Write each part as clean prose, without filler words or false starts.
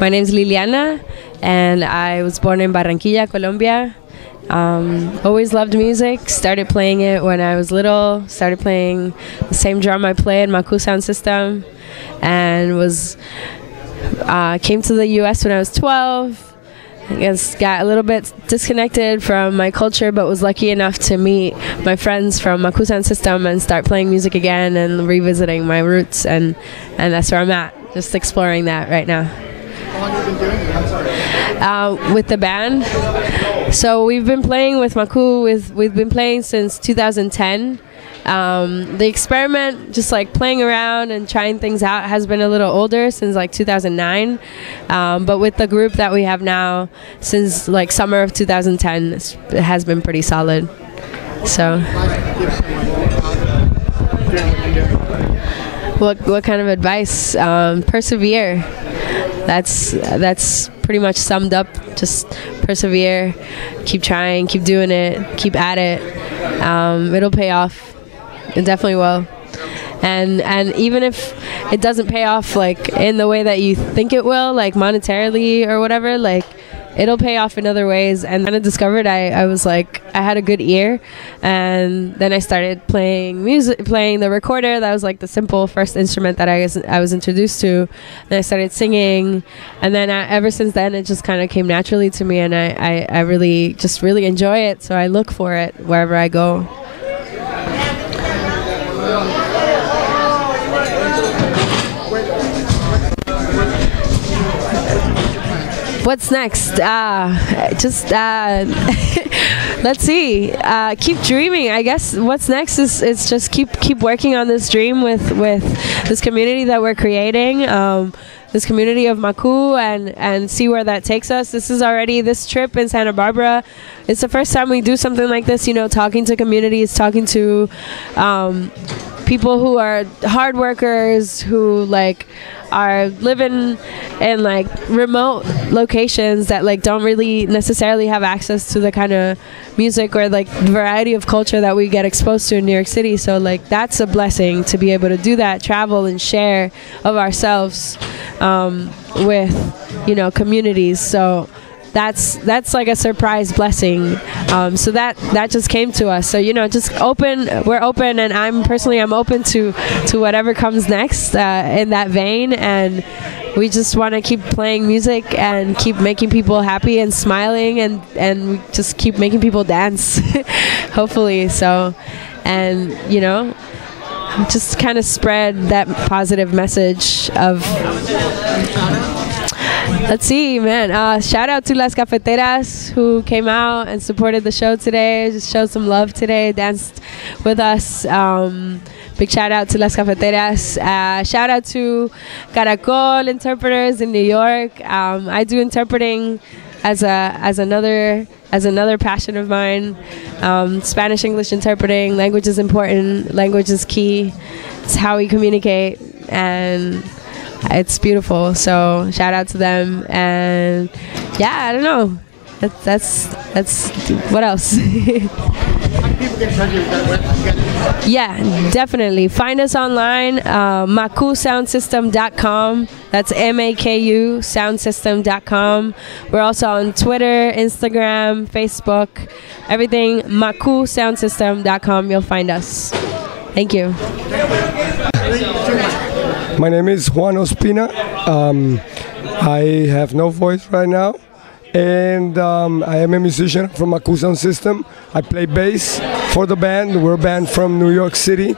My name is Liliana, and I was born in Barranquilla, Colombia. Always loved music. Started playing it when I was little. Started playing the same drum I play in Maku sound system, and came to the U.S. when I was 12. I guess got a little bit disconnected from my culture, but was lucky enough to meet my friends from Maku sound system and start playing music again and revisiting my roots, and that's where I'm at. Just exploring that right now. How long have you been doing it? With the band. So we've been playing with Maku. We've been playing since 2010. The experiment, just like playing around and trying things out, has been a little older, since like 2009. But with the group that we have now, since like summer of 2010, it has been pretty solid. So. What kind of advice? Persevere. That's pretty much summed up. Just persevere, keep trying, keep doing it, keep at it. It'll pay off. It definitely will. And even if it doesn't pay off like in the way that you think it will, like monetarily or whatever, like it'll pay off in other ways. And then I discovered I was like, I had a good ear, and then I started playing music, playing the recorder. That was like the simple first instrument that I was introduced to. Then I started singing, and then ever since then it just kind of came naturally to me, and I really enjoy it. So I look for it wherever I go. What's next? Let's see. Keep dreaming. I guess what's next is just keep working on this dream with this community that we're creating, this community of Maku, and see where that takes us. This trip in Santa Barbara, it's the first time we do something like this, talking to communities, talking to people who are hard workers, who are living in remote locations that don't really necessarily have access to the kind of music or variety of culture that we get exposed to in New York City. So that's a blessing to be able to do that, travel and share of ourselves with communities. So that's like a surprise blessing. So that just came to us. So just we're open, and I'm open to whatever comes next in that vein, and we just want to keep playing music and keep making people happy and smiling, and we just keep making people dance hopefully. So, and just kind of spread that positive message of. Let's see, man. Shout out to Las Cafeteras, who came out and supported the show today. Just showed some love today, danced with us. Big shout out to Las Cafeteras. Shout out to Caracol interpreters in New York. I do interpreting as another passion of mine. Spanish English interpreting. Language is important. Language is key. It's how we communicate, and it's beautiful. So shout out to them. And yeah, I don't know. That's what else? Yeah, definitely. Find us online, makusoundsystem.com. That's MAKU soundsystem.com. We're also on Twitter, Instagram, Facebook, everything. makusoundsystem.com. You'll find us. Thank you. My name is Juan Ospina. I have no voice right now, and I am a musician from Maku sound system. I play bass for the band. We're a band from New York City.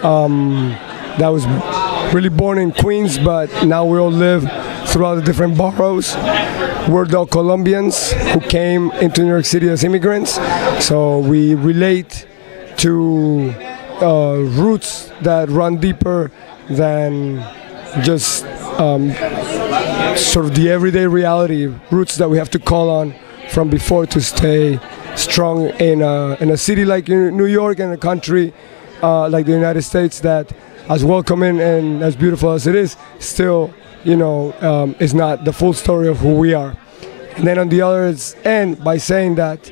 That was really born in Queens, but now we all live throughout the different boroughs. We're the Colombians who came into New York City as immigrants, so we relate to roots that run deeper than just sort of the everyday reality, roots that we have to call on from before to stay strong in a city like New York and a country like the United States that, as welcoming and as beautiful as it is, still, is not the full story of who we are. And then on the other end, by saying that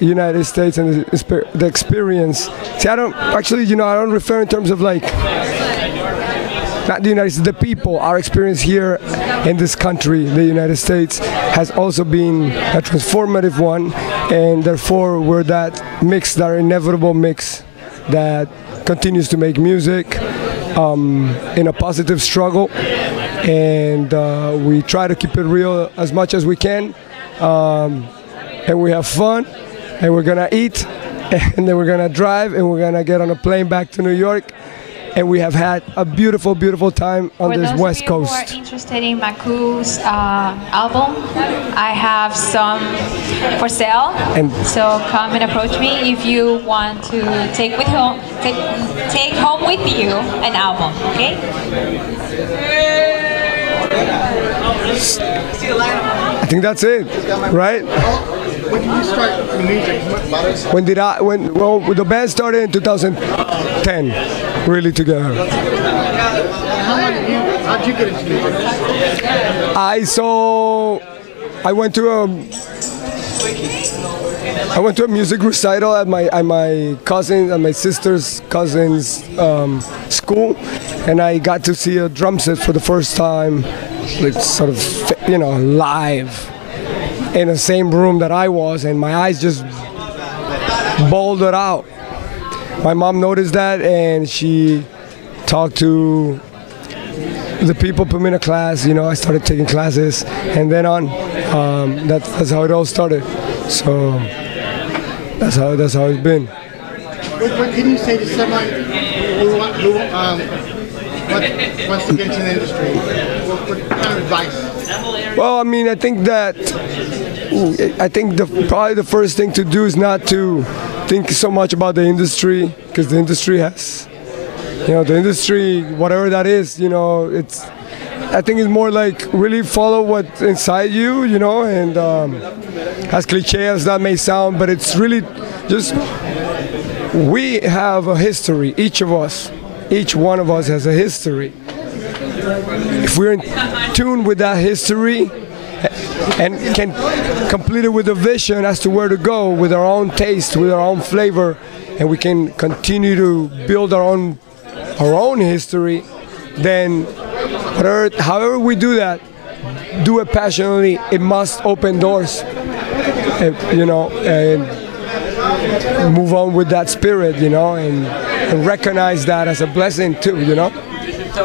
the United States and the experience, see, I don't refer in terms of like, not the United States, the people. Our experience here in this country, the United States, has also been a transformative one, and therefore we're that mix, that inevitable mix that continues to make music in a positive struggle, and we try to keep it real as much as we can, and we have fun, and we're gonna eat, and then we're gonna drive, and we're gonna get on a plane back to New York. And we have had a beautiful, beautiful time on this West Coast. For those of you who are interested in Maku's album, I have some for sale. So come and approach me if you want to take home with you an album. Okay? I think that's it, right? When did you start music? Well, the band started in 2010, really together. How did you get into music? I went to a music recital at my sister's cousin's school, and I got to see a drum set for the first time, like sort of, live in the same room that I was, and my eyes just bawled it out. My mom noticed that, and she talked to the people, put me in a class. I started taking classes, and then on. That's how it all started. So that's how it's been. What can you say to someone who wants to get into the industry? What kind of advice? Well, I mean, I think probably the first thing to do is not to think so much about the industry, because the industry has, the industry, whatever that is, I think it's more like really follow what's inside you, and as cliche as that may sound, but it's really just, we have a history, each one of us has a history. If we're in tune with that history and can complete it with a vision as to where to go, with our own taste, with our own flavor, and we can continue to build our own history, then however we do that, do it passionately. It must open doors, and move on with that spirit, and recognize that as a blessing too,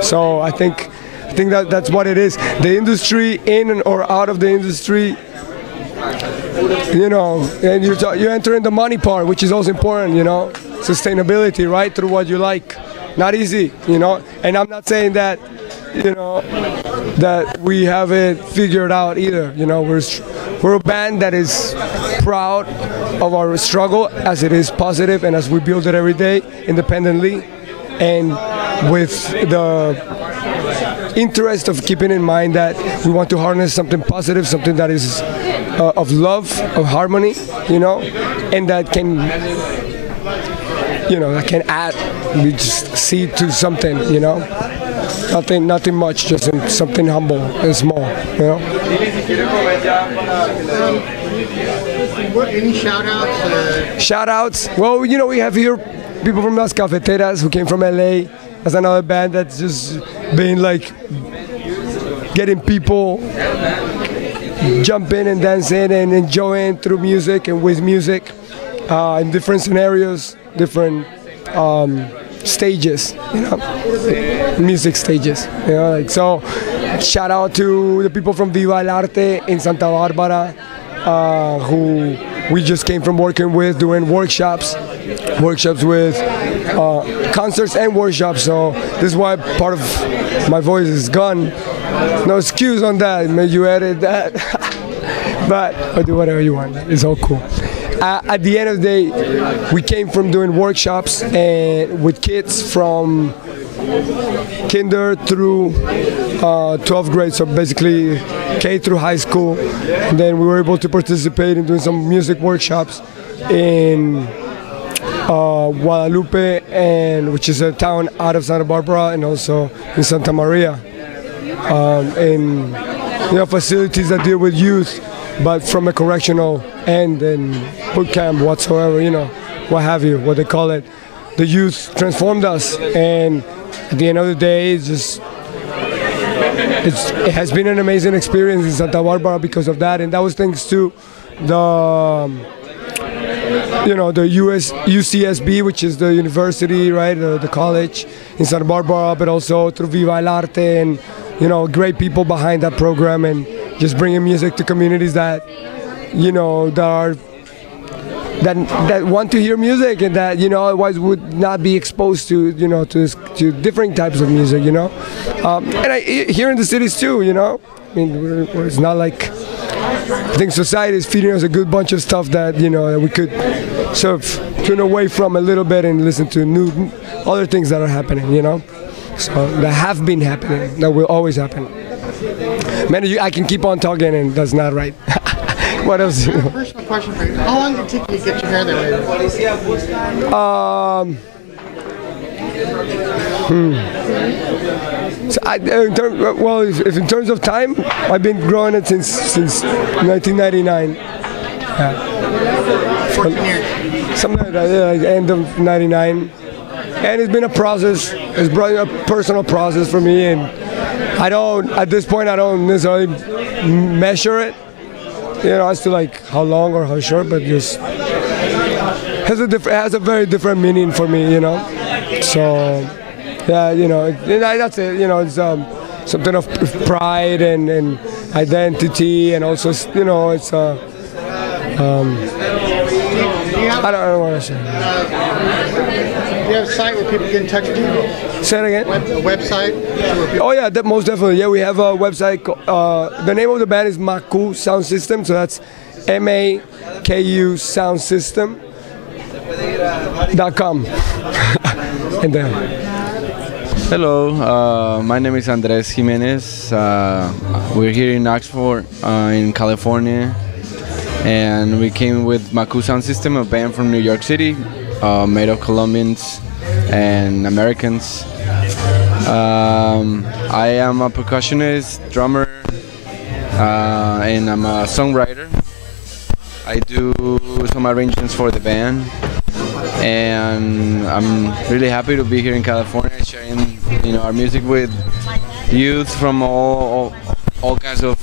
So I think that's what it is. The industry, in or out of the industry, and you enter in the money part, which is also important, sustainability, right, through what you like. Not easy, and I'm not saying that, that we have it figured out either. We're a band that is proud of our struggle as it is positive, and as we build it every day independently, and with the interest of keeping in mind that we want to harness something positive, something that is of love, of harmony, and that can, that can add, we just seed to something, nothing much, just something humble and small, Any shout-outs? Shout-outs? Well, we have here people from Las Cafeteras who came from LA. That's another band that's just been like getting people jumping and dancing and enjoying through music and with music in different scenarios, different stages, music stages, like so. Shout out to the people from Viva el Arte in Santa Barbara, who we just came from working with, doing workshops with concerts and workshops. So this is why part of my voice is gone. No excuse on that. May you edit that, but or do whatever you want. It's all cool. At the end of the day, we came from doing workshops and with kids from kinder through 12th grade, so basically K through high school. And then we were able to participate in doing some music workshops in Guadalupe, which is a town out of Santa Barbara, and also in Santa Maria, in facilities that deal with youth, but from a correctional end and boot camp whatsoever, what have you, what they call it. The youth transformed us, and at the end of the day, it has been an amazing experience in Santa Barbara because of that, and that was thanks to the UCSB, which is the university, right, the college in Santa Barbara, but also through Viva el Arte, and great people behind that program, and just bringing music to communities that that want to hear music, and that otherwise would not be exposed to to different types of music, and here in the cities too, I mean, it's not like, I think society is feeding us a good bunch of stuff that that we could sort of turn away from a little bit and listen to other things that are happening, so that have been happening, that will always happen. Man, I can keep on talking, and that's not right. What else? Personal question for you. How long did it take you to get your hair that way? So in terms of time, I've been growing it since 1999. Yeah. 14 years. Something like that, like end of 99. And it's been a process. It's been a personal process for me, and at this point, I don't necessarily measure it. As to like how long or how short, but just has a very different meaning for me, So, yeah, that's it. It's something of pride and identity, and also, it's I don't want to say. Do you have a site where people get in touch with you? Say it again? A website? Oh yeah, most definitely. Yeah, we have a website. The name of the band is Maku Sound System, so that's MAKU Sound System.com. And then. Hello, my name is Jmenez. We're here in Oxnard, in California, and we came with Maku Sound System, a band from New York City, made of Colombians and Americans. I am a percussionist, drummer, and I'm a songwriter. I do some arrangements for the band, and I'm really happy to be here in California, sharing our music with youth from all kinds of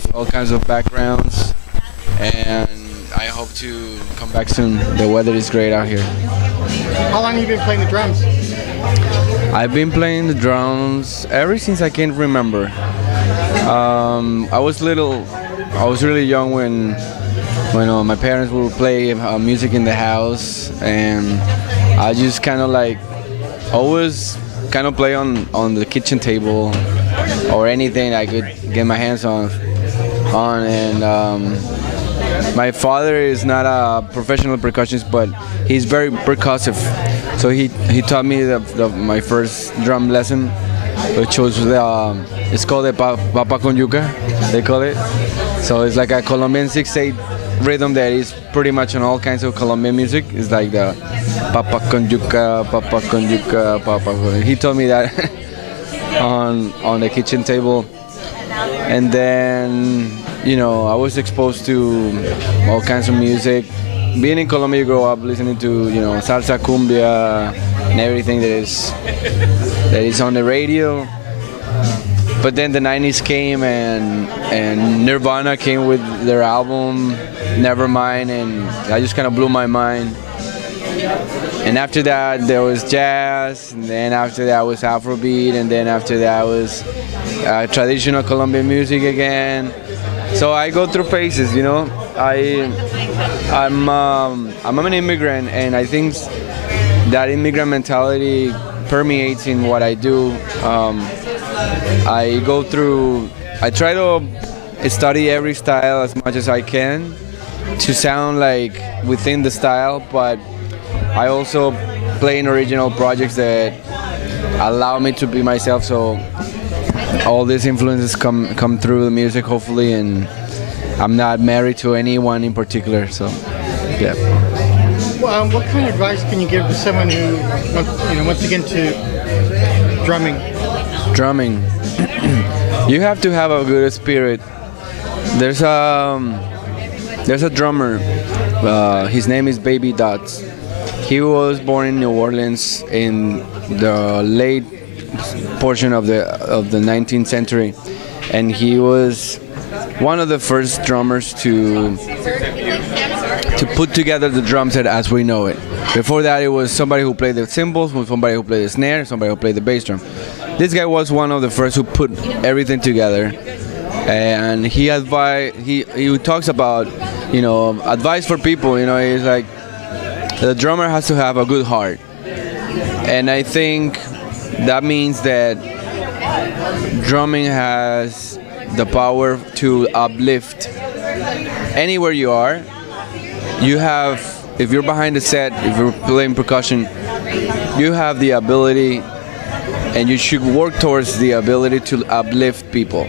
backgrounds, and I hope to come back soon. The weather is great out here. How long have you been playing the drums? I've been playing the drums ever since I can remember. I was really young when my parents would play music in the house, and I just kind of like always kind of play on the kitchen table or anything I could get my hands on. And my father is not a professional percussionist, but he's very percussive. So he taught me my first drum lesson, which was it's called the papa con yuca, they call it. So it's like a Colombian 6/8 rhythm that is pretty much on all kinds of Colombian music. It's like the papa con yuca, papa con yuca, papa con. He told me that on the kitchen table, and then I was exposed to all kinds of music. Being in Colombia, you grow up listening to salsa, cumbia, and everything that is on the radio. But then the 90s came, and Nirvana came with their album Nevermind, and that just kind of blew my mind. And after that, there was jazz, and then after that was Afrobeat, and then after that was traditional Colombian music again. So I go through phases, you know. I'm an immigrant, and I think that immigrant mentality permeates in what I do. I try to study every style as much as I can to sound like within the style, but I also play in original projects that allow me to be myself. So all these influences come through the music, hopefully, and I'm not married to anyone in particular. So, yeah. Well, what kind of advice can you give to someone who wants to get into drumming? Drumming. You have to have a good spirit. There's a drummer. His name is Baby Dots. He was born in New Orleans in the late portion of the 19th century, and he was one of the first drummers to put together the drum set as we know it. Before that, it was somebody who played the cymbals, somebody who played the snare, somebody who played the bass drum. This guy was one of the first who put everything together, and he talks about, advice for people. He's like, the drummer has to have a good heart, and I think that means that drumming has the power to uplift anywhere you are. If you're behind the set, if you're playing percussion, you have the ability, and you should work towards the ability to uplift people,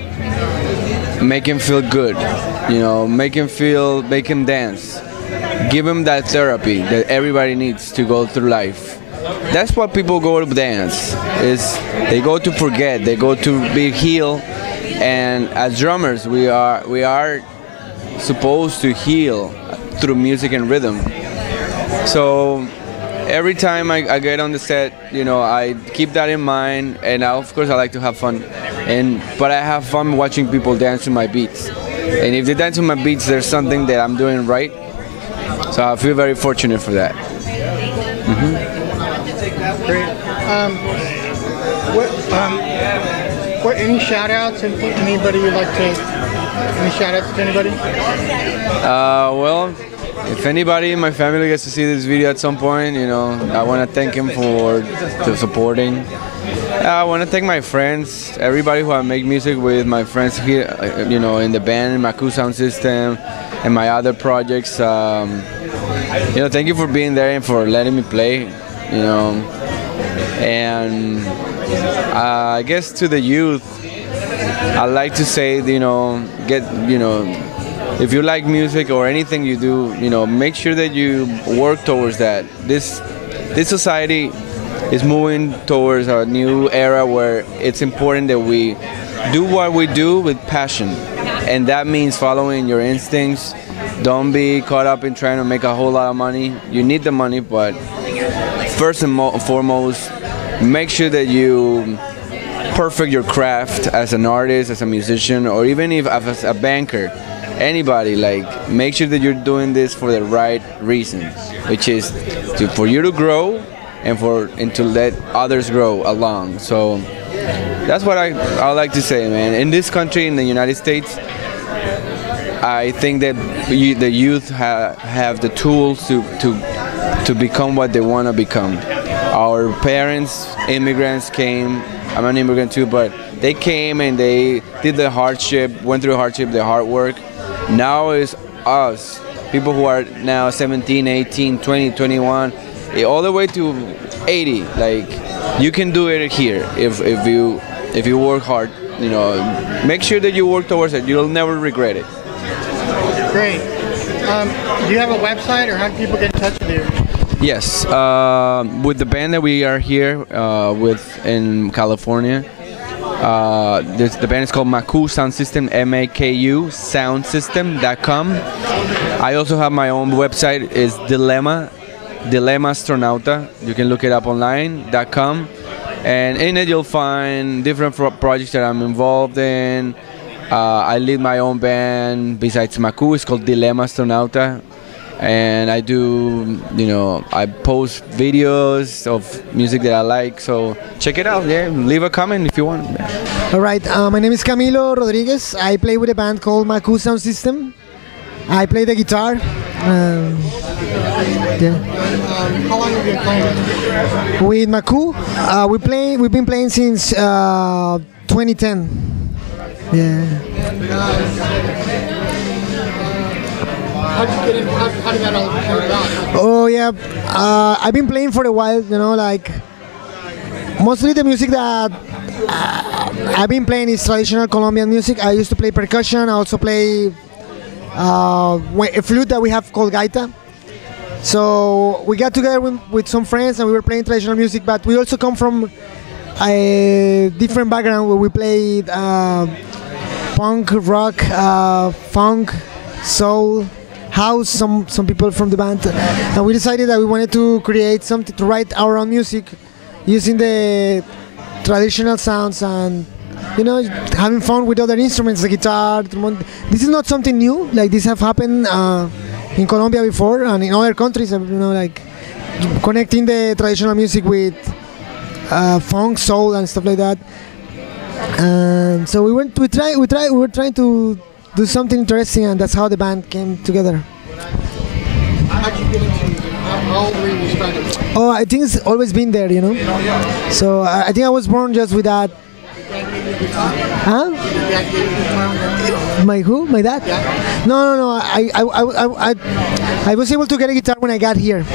make them feel good, make them dance, give them that therapy that everybody needs to go through life. That's what people go to dance, is they go to forget, they go to be healed, and as drummers we are supposed to heal through music and rhythm. So every time I get on the set, I keep that in mind, and of course I like to have fun, but I have fun watching people dance to my beats. And if they dance to my beats, there's something that I'm doing right. So I feel very fortunate for that. Great. Any shout outs? Anybody you'd like to? Any shout outs to anybody? Well, if anybody in my family gets to see this video at some point, I want to thank him for the supporting. I want to thank my friends, everybody who I make music with, my friends here, in the band, Maku Sound System, and my other projects. Thank you for being there and for letting me play. And I guess to the youth, I like to say, if you like music or anything you do, make sure that you work towards that. This society is moving towards a new era where it's important that we do what we do with passion, and that means following your instincts. Don't be caught up in trying to make a whole lot of money. You need the money, but first and foremost, make sure that you perfect your craft as an artist, as a musician, or even if as a banker. Anybody, make sure that you're doing this for the right reason, which is for you to grow and to let others grow along. So that's what I like to say, man. In this country, in the United States, I think that the youth have the tools to become what they want to become. Our parents, immigrants, came. I'm an immigrant too, but they came and they did the hardship, went through hardship, the hard work. Now it's us, people who are now 17, 18, 20, 21, all the way to 80. You can do it here if you work hard. Make sure that you work towards it. You'll never regret it. Great. Do you have a website, or how do people get in touch with you? Yes, with the band that we are here with in California. The band is called Maku Sound System, MAKU soundsystem.com. I also have my own website, is Dilemma Astronauta. You can look it up online.com, and in it you'll find different projects that I'm involved in. I lead my own band besides Maku. It's called Dilemma Astronauta, and I do, I post videos of music that I like. So check it out. Yeah, leave a comment if you want. All right. My name is Camilla Rodriguez. I play with a band called Maku Sound System. I play the guitar. How long have you been playing? With Maku, we've been playing since 2010. Yeah. How did that all come about? Oh yeah, I've been playing for a while. Like mostly the music that I've been playing is traditional Colombian music. I used to play percussion. I also play a flute that we have called gaita. So we got together with some friends and we were playing traditional music, but we also come from a different background where we played punk, rock, funk, soul, house, some people from the band. And we decided that we wanted to create something, to write our own music using the traditional sounds and having fun with other instruments, the guitar. This is not something new. Like this have happened in Colombia before and in other countries. Like connecting the traditional music with funk, soul, and stuff like that. And so we were trying to do something interesting, and that's how the band came together. How'd you get into it? How old were you when you started? Oh, I think it's always been there, So I think I was born just with that. Huh? My who? My dad? Yeah. No. I was able to get a guitar when I got here.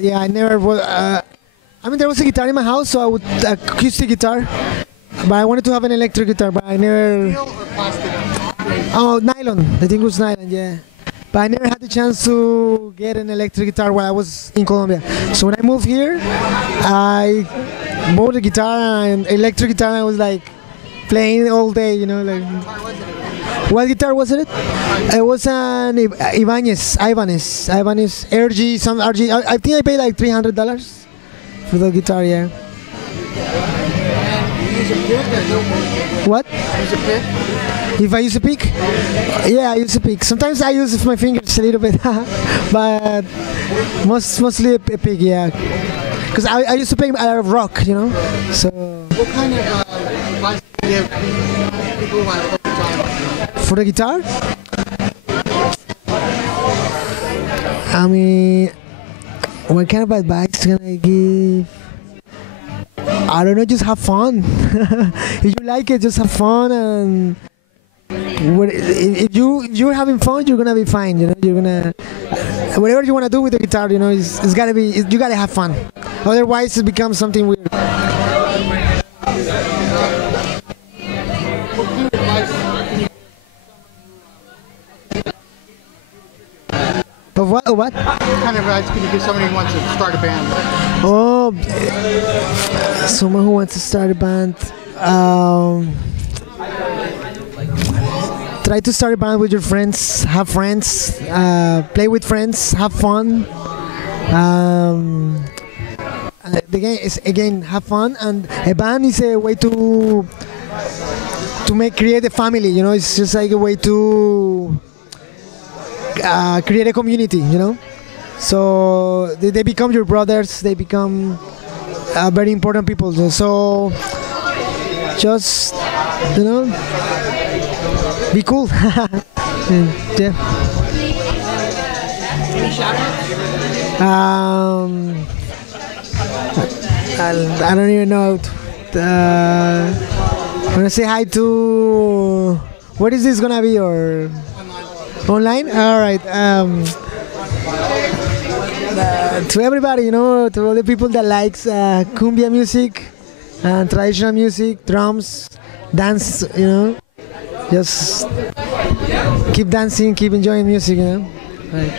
Yeah, I never. There was a guitar in my house, so I would acoustic guitar. But I wanted to have an electric guitar, but I never. Steel or plastic? Oh, nylon. I think it was nylon. Yeah. But I never had the chance to get an electric guitar while I was in Colombia. So when I moved here, I bought a guitar and electric guitar. And I was like playing all day, like. What guitar was it? It was an Jmenez RG, some RG. I think I paid like $300 for the guitar. Yeah. What? Use a pick? If I use a pick? Yeah, I use a pick. Sometimes I use my fingers a little bit, but mostly a pick, yeah. Because I used to play a lot of rock, So. What kind of advice do you give people who want to play guitar? For the guitar? What kind of advice can I give? I don't know, just have fun. If you like it, just have fun, and if you're having fun, you're gonna be fine. You're gonna whatever you wanna do with the guitar, it's gotta be. You gotta have fun. Otherwise, it becomes something weird. Of what? What kind of advice can you give somebody who wants to start a band? Oh, someone who wants to start a band. Try to start a band with your friends. Have friends. Play with friends. Have fun. The game is again have fun, and a band is a way to create a family. It's just like a way to create a community, So they become your brothers. They become very important people. So just be cool. Yeah. I don't even know. I'm gonna say hi to. What is this gonna be or? Online? All right. To everybody, to all the people that likes cumbia music and traditional music, drums, dance, just keep dancing, keep enjoying music, Right.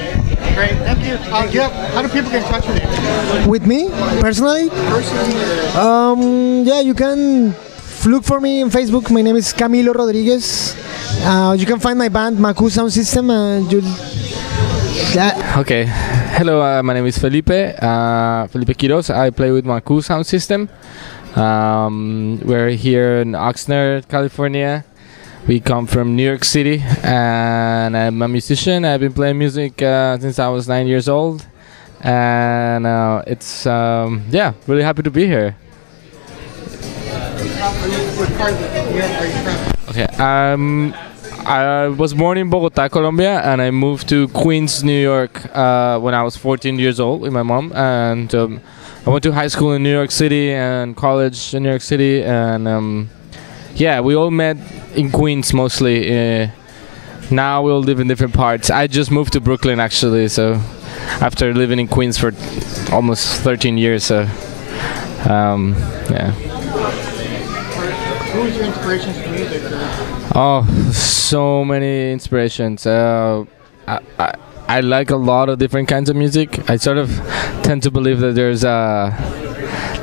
Great, thank you. How do people get in touch with you? With me, personally? Yeah, you can look for me on Facebook. My name is Camilla Rodriguez. You can find my band, Maku Sound System. Okay. Hello, my name is Philippe Iquitos. I play with Maku Sound System. We're here in Oxnard, California. We come from New York City, and I'm a musician. I've been playing music since I was 9 years old, and it's yeah, really happy to be here. What part of New York are you from? Okay, I was born in Bogota, Colombia, and I moved to Queens, New York when I was 14 years old with my mom, and I went to high school in New York City and college in New York City, and yeah, we all met in Queens mostly. Now we all live in different parts. I just moved to Brooklyn actually, so after living in Queens for almost 13 years, so yeah. Who was your inspirations for music? Oh, so many inspirations. I like a lot of different kinds of music. I sort of tend to believe that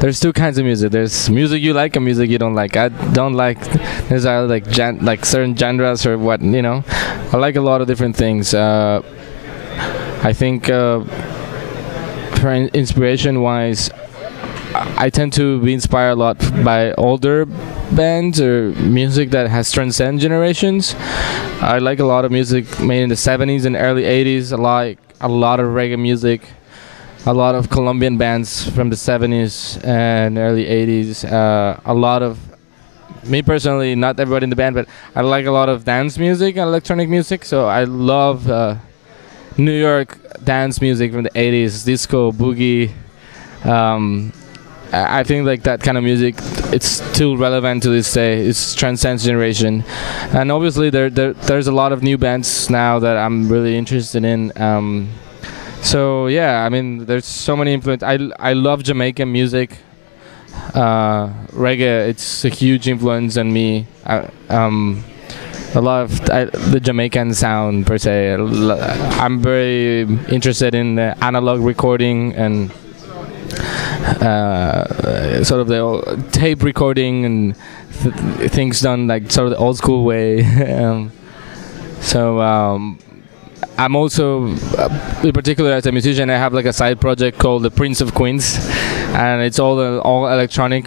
there's two kinds of music. There's music you like and music you don't like. I don't like there's like certain genres or what, you know. I like a lot of different things. I think for inspiration wise, I tend to be inspired a lot by older bands or music that has transcended generations. I like a lot of music made in the 70s and early 80s. I like a lot of reggae music, a lot of Colombian bands from the 70s and early 80s. A lot of, me personally, not everybody in the band, but I like a lot of dance music and electronic music. So I love New York dance music from the 80s, disco, boogie. I think like that kind of music, it's still relevant to this day. It transcends generation, and obviously there's a lot of new bands now that I'm really interested in. So yeah, I mean there's so many influence. I love Jamaican music, reggae. It's a huge influence on me. A lot of the Jamaican sound per se. I'm very interested in analog recording and sort of the tape recording and things done like sort of the old school way. So I'm also, in particular as a musician, I have like a side project called the Prince of Queens, and it's all electronic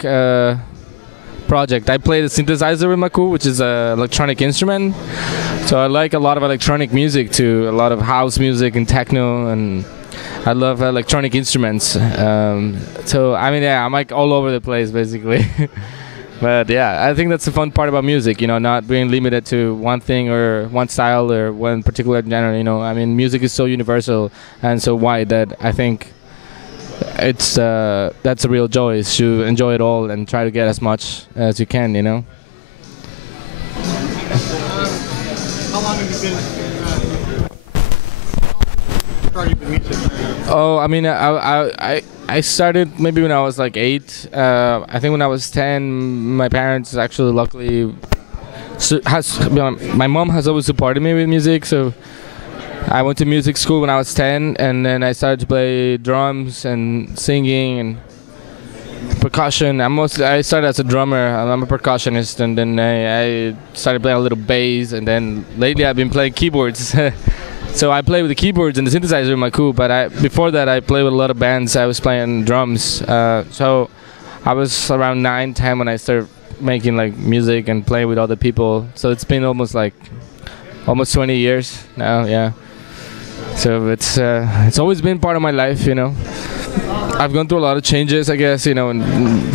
project. I play the synthesizer with Maku, which is an electronic instrument. So I like a lot of electronic music too, a lot of house music and techno, and I love electronic instruments. So I mean, yeah, I'm like all over the place basically. But yeah, I think that's the fun part about music, you know, not being limited to one thing or one style or one particular genre, you know. I mean, music is so universal and so wide that I think it's that's a real joy, is to enjoy it all and try to get as much as you can, you know. How long have you been started with music? Oh, I mean, I started maybe when I was like 8. I think when I was 10, my parents actually luckily my mom has always supported me with music, so I went to music school when I was 10, and then I started to play drums and singing and percussion. I started as a drummer. I'm a percussionist, and then I started playing a little bass, and then lately I've been playing keyboards. So I play with the keyboards and the synthesizer in Maku, but before that I played with a lot of bands. I was playing drums. So I was around 9, 10 when I started making like music and playing with other people. So it's been almost 20 years now, yeah. So it's always been part of my life, you know. I've gone through a lot of changes, I guess, you know, in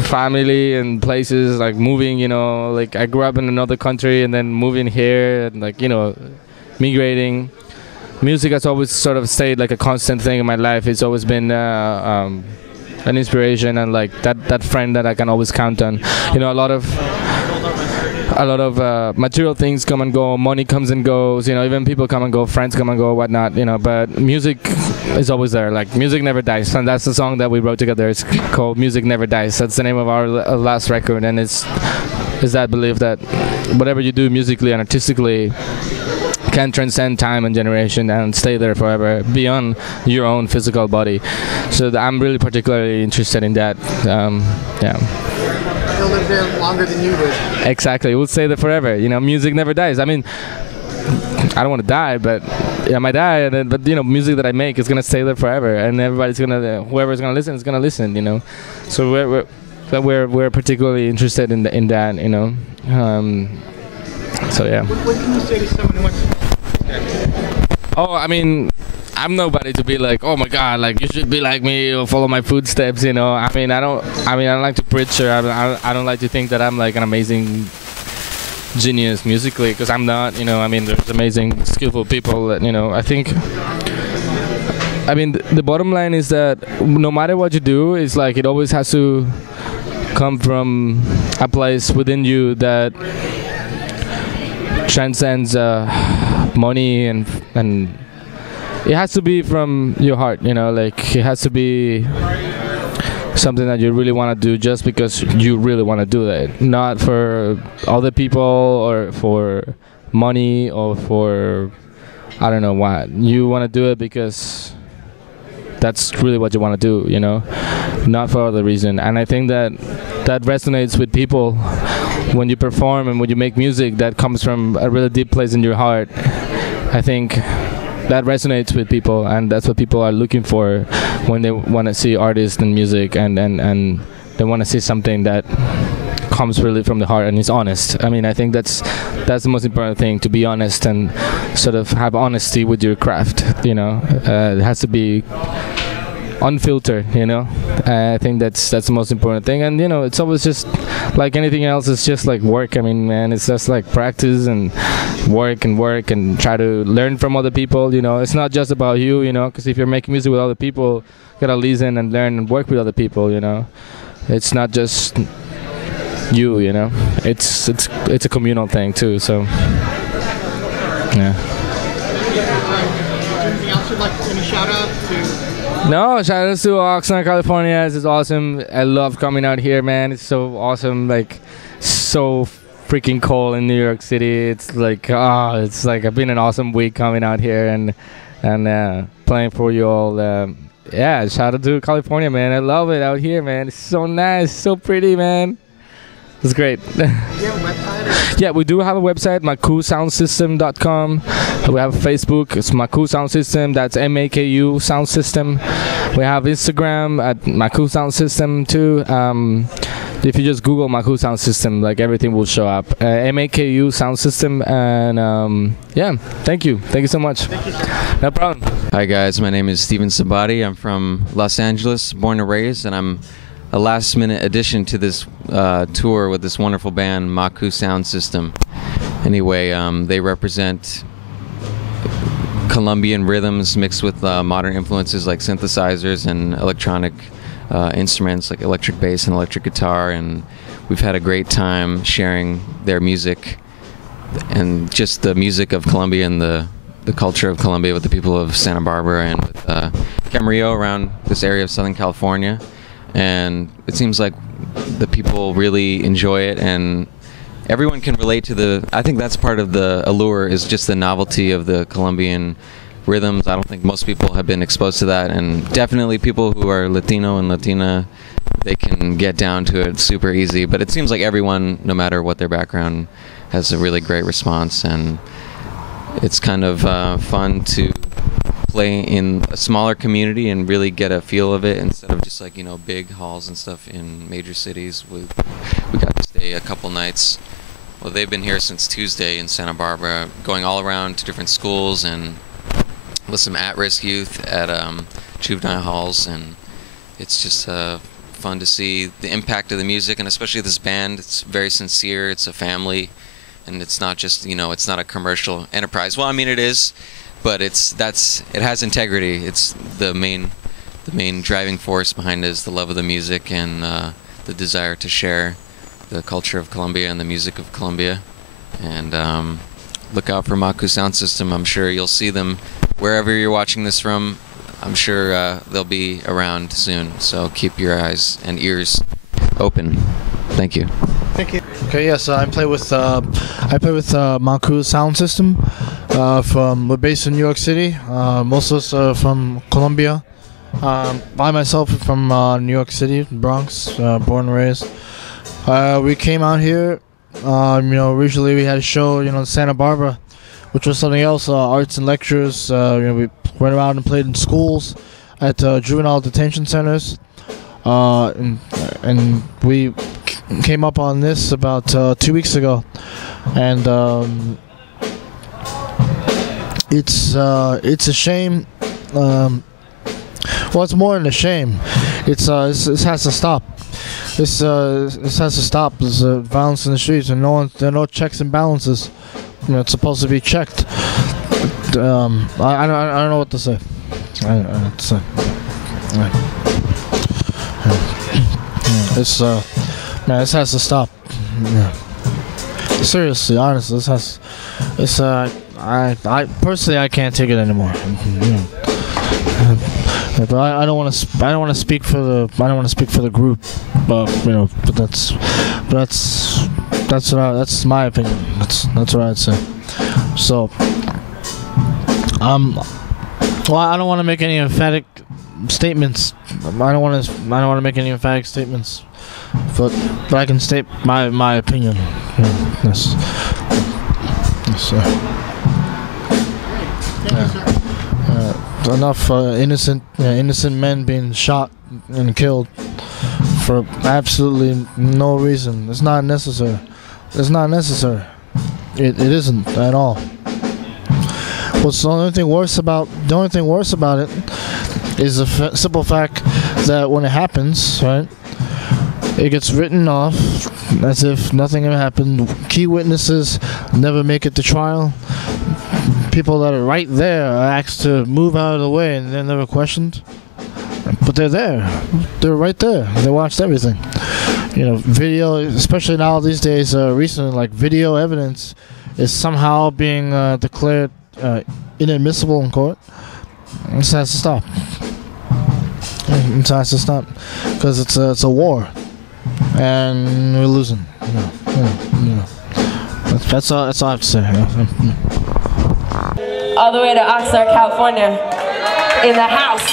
family and places, like moving, you know, like I grew up in another country and then moving here and like, you know, migrating. Music has always sort of stayed like a constant thing in my life. It's always been an inspiration and like that friend that I can always count on. You know, a lot of material things come and go, money comes and goes, you know, even people come and go, friends come and go, whatnot, you know, but music is always there. Like, music never dies, and that's the song that we wrote together. It's called Music Never Dies. That's the name of our last record, and it's that belief that whatever you do musically and artistically can transcend time and generation and stay there forever beyond your own physical body. So I'm really particularly interested in that. Yeah. You'll live there longer than you would. Exactly, we'll stay there forever. You know, music never dies. I mean, I don't want to die, but I might die. But you know, music that I make is gonna stay there forever, and whoever's gonna listen is gonna listen. You know, so we're particularly interested in that. You know. So yeah. What can you say to someone who wants to? Oh, I mean, I'm nobody to be like, oh my God, like you should be like me or follow my footsteps, you know. I mean, I don't like to preach, or I don't like to think that I'm like an amazing genius musically, because I'm not, you know. I mean, there's amazing, skillful people that, you know. I think, I mean, the bottom line is that no matter what you do, it's like it always has to come from a place within you that transcends money, and it has to be from your heart, you know. Like, it has to be something that you really want to do just because you really want to do it, not for other people or for money or for I don't know what. You want to do it because that's really what you want to do, you know, not for other reason. And I think that resonates with people when you perform and when you make music that comes from a really deep place in your heart. I think that resonates with people, and that's what people are looking for when they want to see artists and music, and they want to see something that comes really from the heart and is honest. I mean, I think that's the most important thing, to be honest and sort of have honesty with your craft, you know. It has to be unfiltered, you know. I think that's the most important thing. And you know, it's always just like anything else, it's just like work. I mean, man, it's just like practice and work and try to learn from other people, you know. It's not just about you, you know, because if you're making music with other people, you gotta listen and learn and work with other people, you know. It's not just you know. It's a communal thing too, so yeah. Anything else you'd like, any shout out to? No, shout outs to Oxnard, California. This is awesome. I love coming out here, man. It's so awesome. Like, so freaking cold in New York City. It's like, it's like I've been an awesome week coming out here and playing for you all. Yeah, shout out to California, man. I love it out here, man. It's so nice, so pretty, man. It's great. Do you have a website? Yeah, we do have a website, makusoundsystem.com. We have Facebook, it's Maku Sound System, that's MAKU Sound System. We have Instagram at Maku Sound System too. If you just Google Maku Sound System, like everything will show up. MAKU Sound System, and yeah, thank you so much. Thank you, sir. No problem. Hi guys, my name is Sabari. I'm from Los Angeles, born and raised, and I'm a last-minute addition to this tour with this wonderful band, Maku Sound System. Anyway, they represent Colombian rhythms mixed with modern influences like synthesizers and electronic instruments like electric bass and electric guitar, and we've had a great time sharing their music and just the music of Colombia and the culture of Colombia with the people of Santa Barbara and with Camarillo around this area of Southern California. And it seems like the people really enjoy it, and everyone can relate to I think that's part of the allure, is just the novelty of the Colombian rhythms. I don't think most people have been exposed to that, and definitely people who are Latino and Latina, they can get down to it super easy. But it seems like everyone, no matter what their background, has a really great response, and it's kind of fun to play in a smaller community and really get a feel of it instead of just like, you know, big halls and stuff in major cities. We got to stay a couple nights. Well, they've been here since Tuesday in Santa Barbara, going all around to different schools and with some at-risk youth at juvenile halls, and it's just fun to see the impact of the music, and especially this band. It's very sincere. It's a family, and it's not just, you know, it's not a commercial enterprise. Well, I mean, it is, but it has integrity. It's the main driving force behind it is the love of the music and the desire to share the culture of Colombia and the music of Colombia. And look out for Maku Sound System. I'm sure you'll see them wherever you're watching this from. I'm sure they'll be around soon. So keep your eyes and ears open. Thank you. Thank you. Okay, yes, I play with Maku Sound System. We're based in New York City. Most of us are from Colombia. I myself am from New York City, Bronx, born and raised. We came out here. You know, originally we had a show, you know, in Santa Barbara, which was something else. Arts and lectures. You know, we went around and played in schools, at juvenile detention centers, and we came up on this about 2 weeks ago, and it's a shame. Well, it's more than a shame. This has to stop. This has to stop. There's violence in the streets, and there are no checks and balances. You know, it's supposed to be checked. I don't know what to say. I don't know what to say. It's man, this has to stop. Yeah. Seriously, honestly, this has. It's I personally I can't take it anymore. But I don't want to speak for the group. But you know, but that's my opinion. That's what I'd say. So well, I don't want to make any emphatic statements. I don't want to make any emphatic statements. But I can state my opinion. Yes. Enough innocent men being shot and killed for absolutely no reason. It's not necessary. It's not necessary. It isn't at all. What's the only thing worse about it is the simple fact that when it happens, right, it gets written off as if nothing ever happened. Key witnesses never make it to trial. People that are right there are asked to move out of the way, and they're never questioned. But they're there. They're right there. They watched everything. You know, video, especially now these days, recently, like video evidence is somehow being declared inadmissible in court. This has to stop. It has to stop because it's a war, and we're losing. That's all I have to say. All the way to Oxnard, California, in the house.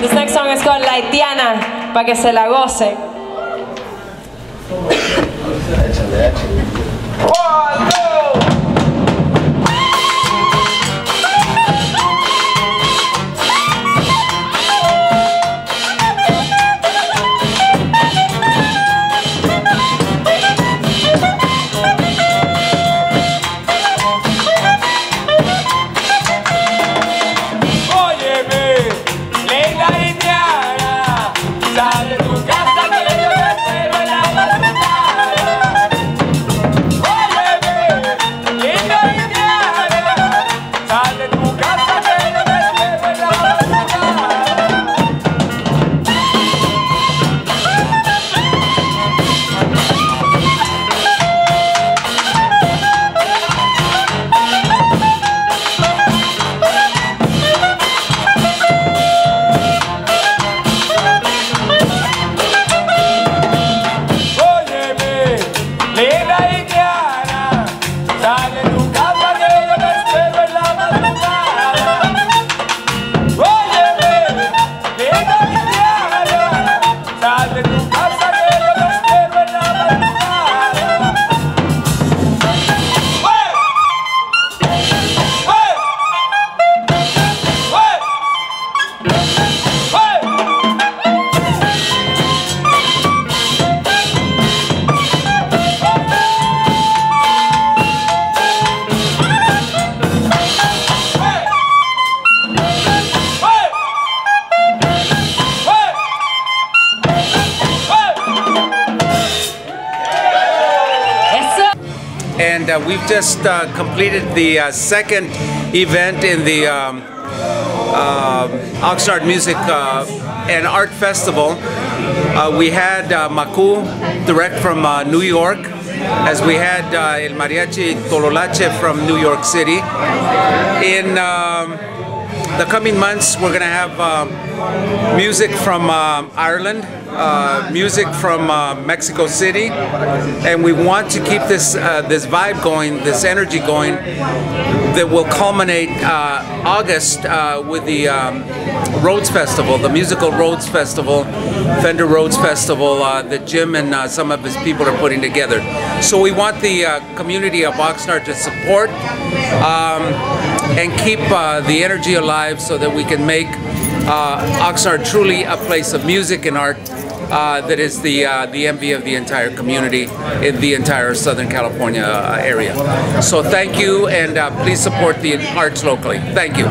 This next song is called La Haitiana, pa' que se la goce. 1, 2. We've just completed the second event in the Oxnard Music and Art Festival. We had Maku, direct from New York, as we had El Mariachi Tololache from New York City. In the coming months, we're going to have music from Ireland, music from Mexico City, and we want to keep this this vibe going, this energy going, that will culminate August with the Rhodes Festival, the musical Rhodes Festival, Fender Rhodes Festival that Jim and some of his people are putting together. So we want the community of Oxnard to support and keep the energy alive so that we can make Oxnard truly a place of music and art that is the envy of the entire community in the entire Southern California area. So thank you, and please support the arts locally. Thank you.